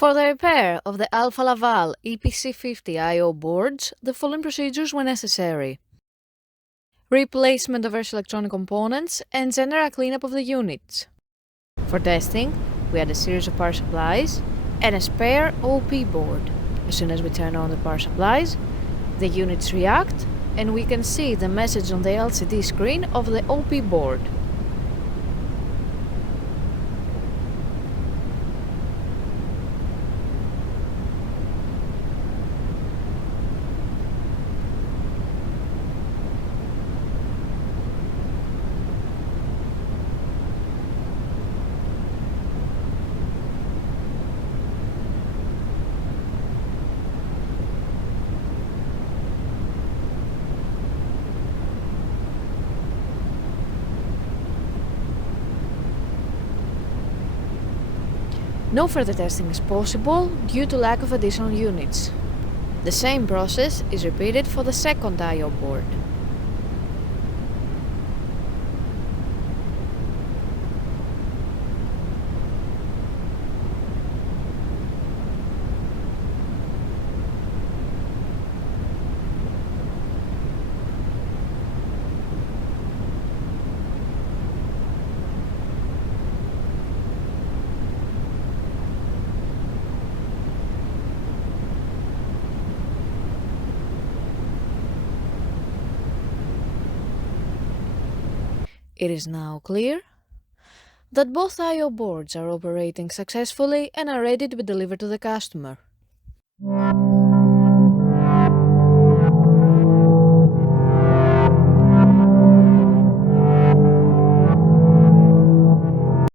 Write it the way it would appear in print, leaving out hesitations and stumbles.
For the repair of the Alfa Laval EPC50 I/O boards, the following procedures were necessary: replacement of various electronic components and general cleanup of the units. For testing, we had a series of power supplies and a spare OP board. As soon as we turn on the power supplies, the units react and we can see the message on the LCD screen of the OP board. No further testing is possible due to lack of additional units. The same process is repeated for the second I/O board. It is now clear that both I/O boards are operating successfully and are ready to be delivered to the customer.